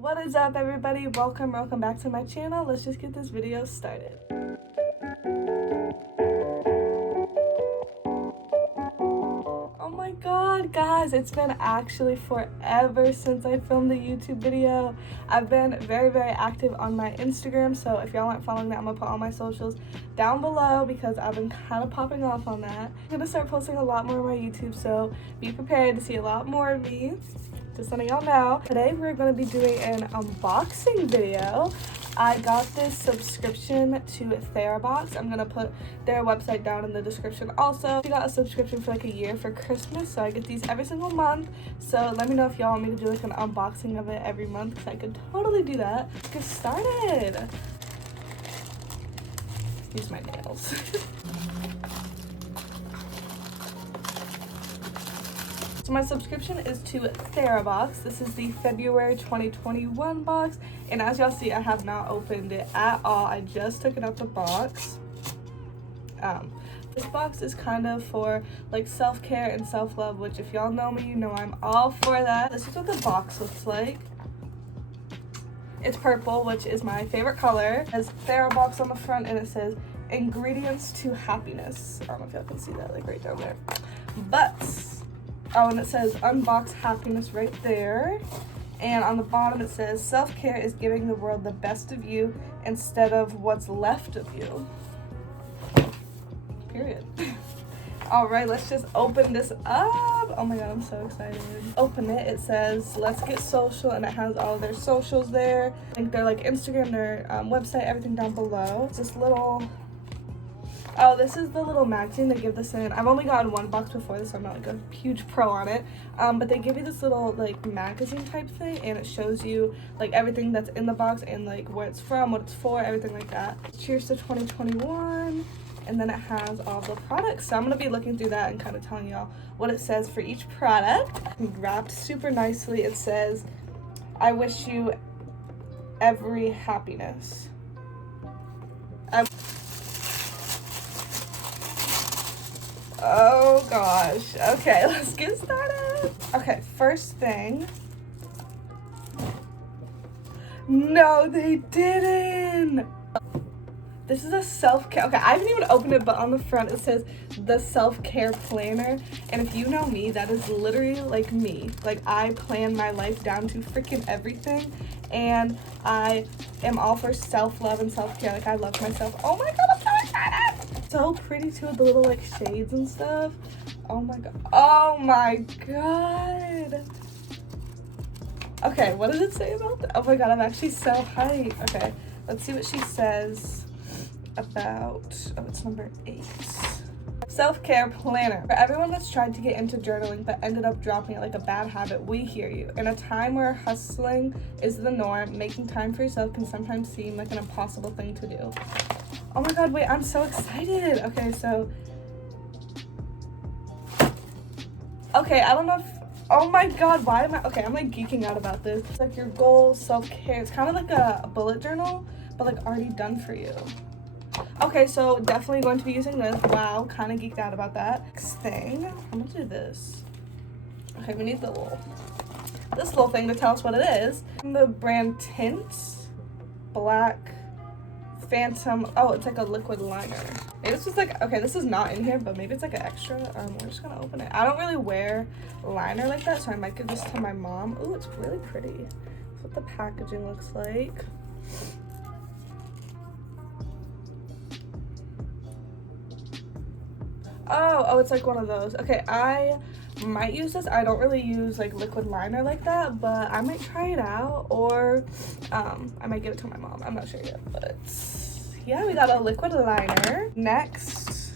What is up, everybody? Welcome back to my channel. Let's just get this video started. Oh my god, guys, it's been actually forever since I filmed a YouTube video. I've been very active on my Instagram, so if y'all aren't following that, I'm gonna put all my socials down below because I've been kind of popping off on that. I'm gonna start posting a lot more on my YouTube, so be prepared to see a lot more of me. Just letting y'all know. Today we're going to be doing an unboxing video. I got this subscription to Therabox. I'm going to put their website down in the description also. I got a subscription for like a year for Christmas, so I get these every single month. So let me know if y'all want me to do like an unboxing of it every month, because I could totally do that. Let's get started. Use my nails. So my subscription is to Therabox. This is the February 2021 box, and as y'all see, I have not opened it at all. I just took it out the box. This box is kind of for like self-care and self-love, which if y'all know me, you know I'm all for that. This is what the box looks like. It's purple, which is my favorite color. It has Therabox on the front, and it says ingredients to happiness. I don't know if y'all can see that, like right down there. But oh, and it says unbox happiness right there. And on the bottom it says self-care is giving the world the best of you instead of what's left of you. Period. All right, let's just open this up. Oh my god, I'm so excited. Open it. It says let's get social, and it has all of their socials there. I think they're like Instagram, their website, everything down below. It's this little, oh, this is the little magazine they give this in. I've only gotten one box before this, so I'm not like a huge pro on it. But they give you this little like magazine type thing, and it shows you like everything that's in the box and like where it's from, what it's for, everything like that. Cheers to 2021. And then it has all the products. So I'm gonna be looking through that and kind of telling y'all what it says for each product. Wrapped super nicely. It says, I wish you every happiness. Oh gosh. Okay, let's get started. Okay, first thing. No, they didn't. This is a self-care. Okay, I haven't even opened it, but on the front it says the self-care planner. And if you know me, that is literally like me. Like, I plan my life down to freaking everything. And I am all for self-love and self-care. Like, I love myself. Oh my god, I'm so excited. So pretty too, with the little like shades and stuff. Oh my god. Oh my god. Okay, what does it say about that? Oh my god, I'm actually so hyped. Okay, let's see what she says about, oh, it's number 8. Self-care planner. For everyone that's tried to get into journaling but ended up dropping it like a bad habit, we hear you. In a time where hustling is the norm, making time for yourself can sometimes seem like an impossible thing to do. Oh my god, wait, I'm so excited. Okay, so, okay, I don't know if, oh my god, why am I, okay, I'm like geeking out about this. It's like your goals, self-care. It's kind of like a bullet journal, but like already done for you. Okay, so definitely going to be using this. Wow, kind of geeked out about that. Next thing, I'm gonna do this. Okay, we need this little thing to tell us what it is. The brand Tint, black phantom. Oh, it's like a liquid liner. Maybe it's just like, okay, this is not in here, but maybe it's like an extra. We're just gonna open it. I don't really wear liner like that, so I might give this to my mom. Oh, it's really pretty. That's what the packaging looks like. Oh, it's like one of those. Okay, I might use this. I don't really use like liquid liner like that, but I might try it out, or I might give it to my mom. I'm not sure yet, but yeah, we got a liquid liner. Next,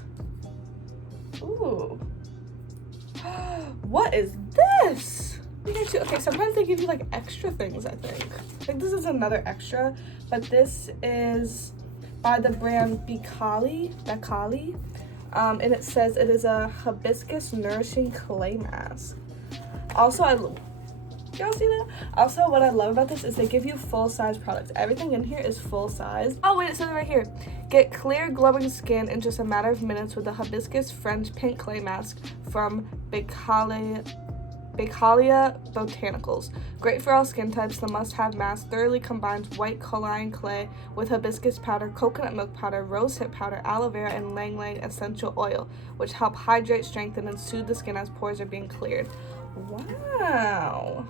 ooh, what is this? Okay, sometimes they give you like extra things, I think this is another extra, but this is by the brand Bakali. And it says it is a hibiscus nourishing clay mask. Also, y'all see that? Also, what I love about this is they give you full-size products. Everything in here is full-size. Oh wait, it says it right here. Get clear, glowing skin in just a matter of minutes with the hibiscus French pink clay mask from Bakali Bacalia Botanicals. Great for all skin types, the must-have mask thoroughly combines white Koline clay with hibiscus powder, coconut milk powder, rosehip powder, aloe vera, and ylang ylang essential oil, which help hydrate, strengthen, and soothe the skin as pores are being cleared. Wow.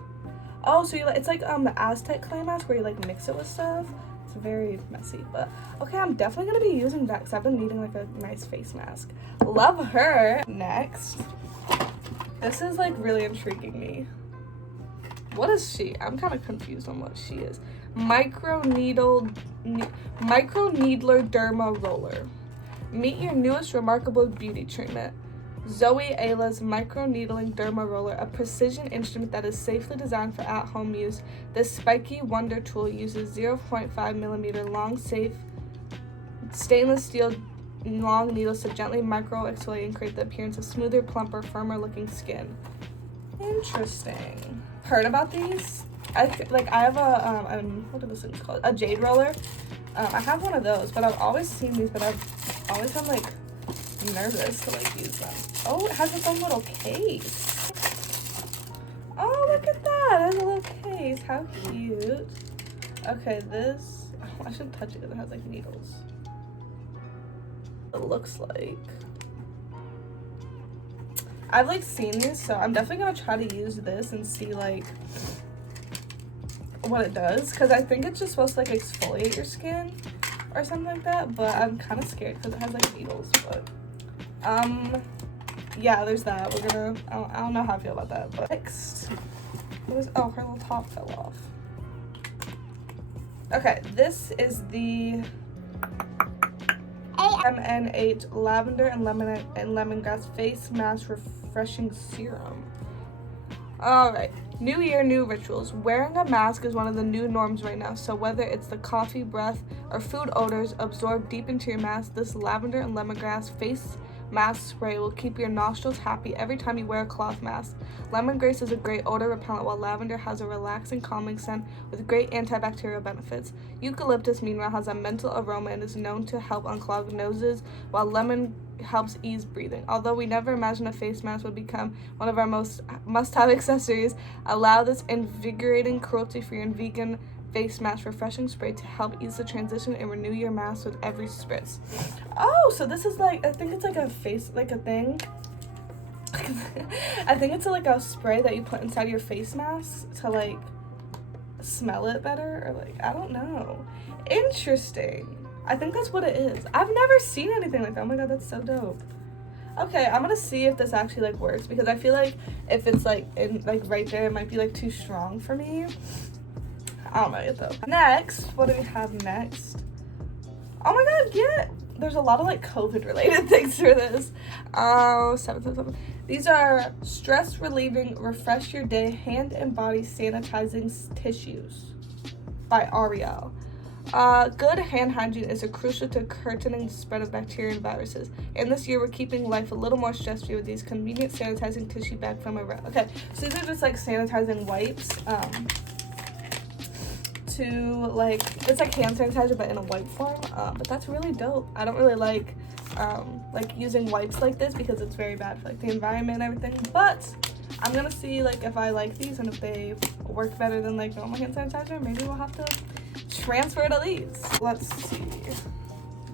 Oh, so it's like the Aztec clay mask where you like mix it with stuff. It's very messy, but okay, I'm definitely gonna be using that because I've been needing like a nice face mask. Love her. Next, this is like really intriguing me. What is she? I'm kind of confused on what she is. Micro needler derma roller. Meet your newest remarkable beauty treatment. Zoe Ayla's micro-needling derma roller, a precision instrument that is safely designed for at-home use. This spiky wonder tool uses 0.5 millimeter long, safe stainless steel long needles to gently micro-exfoliate and create the appearance of smoother, plumper, firmer-looking skin. Interesting. Heard about these? I have a what are those things called? A jade roller. I have one of those, but I've always seen these, but I've always been like nervous to like use them. Oh, it has its own little case. Oh, look at that. It has a little case. How cute. Okay, this, oh, I shouldn't touch it because it has like needles. It looks like. I've like seen these, so I'm definitely gonna try to use this and see like what it does, because I think it's just supposed to like exfoliate your skin or something like that, but I'm kind of scared because it has like needles. But yeah, there's that. We're gonna, I don't know how I feel about that. But next, oh, her little top fell off. Okay, this is the MN8 lavender and lemongrass face mask refreshing serum. All right, new year, new rituals. Wearing a mask is one of the new norms right now, so whether it's the coffee breath or food odors absorbed deep into your mask, this lavender and lemongrass face mask spray will keep your nostrils happy every time you wear a cloth mask. Lemongrass is a great odor repellent, while lavender has a relaxing, calming scent with great antibacterial benefits. Eucalyptus, meanwhile, has a menthol aroma and is known to help unclog noses, while lemon helps ease breathing. Although we never imagined a face mask would become one of our most must-have accessories, allow this invigorating, cruelty-free, and vegan face mask refreshing spray to help ease the transition and renew your mask with every spritz. Oh, so this is like, I think it's like a face, like a thing. I think it's like a spray that you put inside your face mask to like smell it better, or like, I don't know. Interesting. I think that's what it is. I've never seen anything like that. Oh my god, that's so dope. Okay, I'm gonna see if this actually like works, because I feel like if it's like in like right there, it might be like too strong for me. I don't know yet though. Next, what do we have next? Oh my god, yeah, there's a lot of like COVID related things for this. 777. These are stress relieving, refresh your day hand and body sanitizing tissues by Ariel. Good hand hygiene is crucial to curtaining the spread of bacteria and viruses. And this year, we're keeping life a little more stress-free with these convenient sanitizing tissue bag from a Okay, so these are just like sanitizing wipes. To like, it's like hand sanitizer but in a wipe form. But that's really dope. I don't really like using wipes like this because it's very bad for like the environment and everything. But I'm gonna see like if I like these and if they work better than like normal hand sanitizer. Maybe we'll have to transfer to these. Let's see.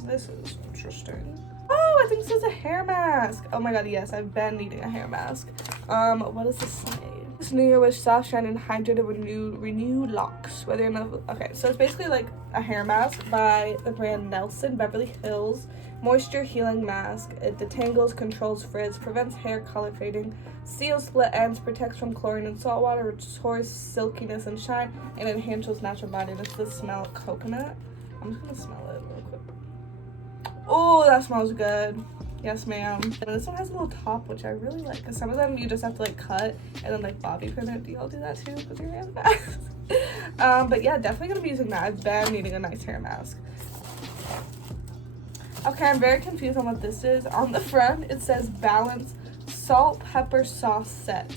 This is interesting. Oh, I think this is a hair mask. Oh my god, yes, I've been needing a hair mask. What does this say? This New Year wish soft, shine, and hydrated renewed locks. Whether or not, okay, so it's basically like a hair mask by the brand Nelson Beverly Hills Moisture Healing Mask. It detangles, controls frizz, prevents hair color fading, seals split ends, protects from chlorine and salt water, restores silkiness and shine, and enhances natural body. This does smell coconut. I'm just gonna smell it real quick. Oh, that smells good. Yes, ma'am. And this one has a little top, which I really like, because some of them you just have to like cut and then like bobby pin it. Do y'all do that too with your hair mask? But yeah, definitely gonna be using that. I've been needing a nice hair mask. Okay, I'm very confused on what this is. On the front, it says Balance Salt Pepper Sauce Set.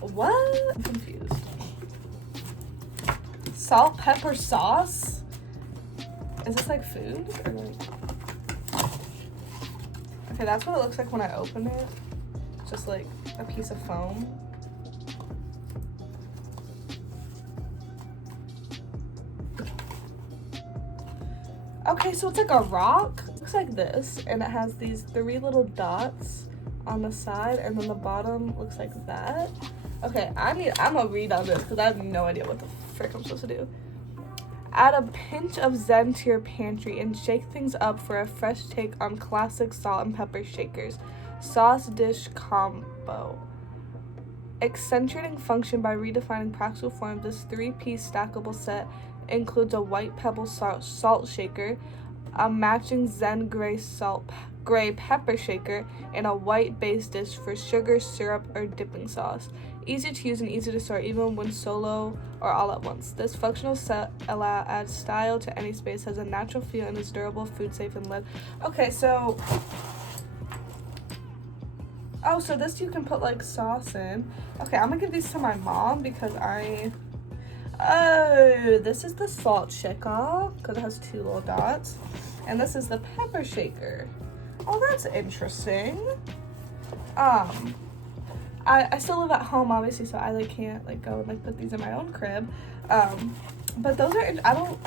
What? I'm confused. Salt pepper sauce? Is this like food or like? Okay, that's what it looks like when I open it. Just like a piece of foam. Okay, so it's like a rock. Looks like this, and it has these 3 little dots on the side, and then the bottom looks like that. Okay, I'm gonna read on this because I have no idea what the frick I'm supposed to do. Add a pinch of Zen to your pantry and shake things up for a fresh take on classic salt and pepper shakers. Sauce dish combo. Accentuating function by redefining practical form, this 3-piece stackable set includes a white pebble salt shaker, a matching Zen gray pepper shaker, and a white base dish for sugar, syrup, or dipping sauce. Easy to use and easy to store even when solo or all at once. This functional set adds style to any space, has a natural feel, and is durable, food safe, and lid. Okay, so... Oh, so this you can put like sauce in. Okay, I'm gonna give these to my mom because Oh, this is the salt shaker because it has 2 little dots. And this is the pepper shaker. Oh, that's interesting. I still live at home, obviously, so I like can't like go and like put these in my own crib. But those are I don't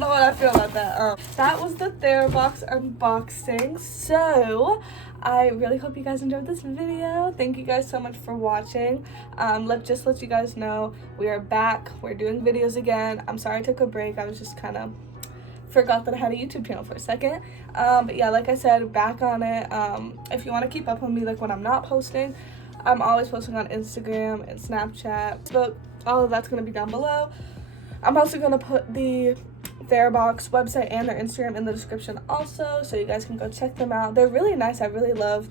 know what I feel about that. That was the Therabox unboxing. So I really hope you guys enjoyed this video. Thank you guys so much for watching. Just let you guys know we are back. We're doing videos again. I'm sorry I took a break. I was just kind of forgot that I had a YouTube channel for a second. But yeah, like I said, back on it. If you want to keep up with me, like when I'm not posting, I'm always posting on Instagram and Snapchat, Facebook. All of that's going to be down below. I'm also going to put the Therabox website and their Instagram in the description also, so you guys can go check them out. They're really nice. I really love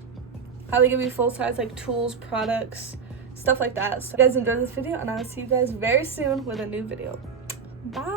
how they give you full size like tools, products, stuff like that. So if you guys enjoyed this video, and I'll see you guys very soon with a new video. Bye.